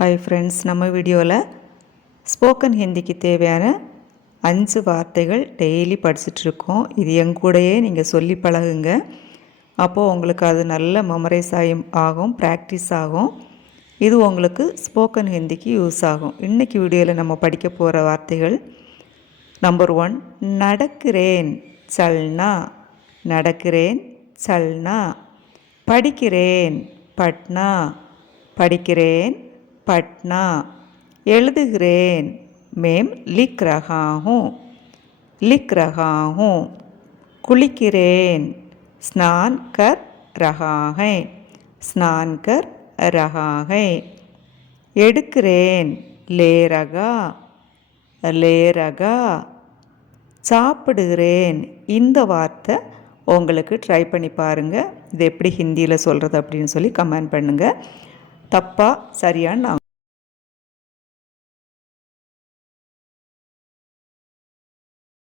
Hi friends, நம்ம வீடியோவில் spoken ஹிந்திக்கு தேவையான 5 வார்த்தைகள் டெய்லி படிச்சுட்ருக்கோம். இது என் கூடயே நீங்கள் சொல்லி பழகுங்க. அப்போது உங்களுக்கு அது நல்ல மெமரைஸ் ஆகும், ப்ராக்டிஸ் ஆகும். இது உங்களுக்கு ஸ்போக்கன் ஹிந்திக்கு யூஸ் ஆகும். இன்றைக்கி வீடியோவில் நம்ம படிக்க போகிற வார்த்தைகள் நம்பர் 1 நடக்கிறேன் சல்னா. நடக்கிறேன் சல்னா. படிக்கிறேன் பட்னா. படிக்கிறேன் पटना. எழுதுகிறேன் மேம் लिख रहा हूँ. लिख रहा हूँ. कुलिக்கிறேன் स्नान कर रहा है. स्नान कर रहा है. எடுக்கிறேன் लेगा. लेगा. சாப்பிடுகிறேன். இந்த வார்த்தை உங்களுக்கு ட்ரை பண்ணி பாருங்கள். இது எப்படி ஹிந்தியில் சொல்கிறது அப்படின்னு சொல்லி கமெண்ட் பண்ணுங்கள். தப்பாக சரியான்னு நான்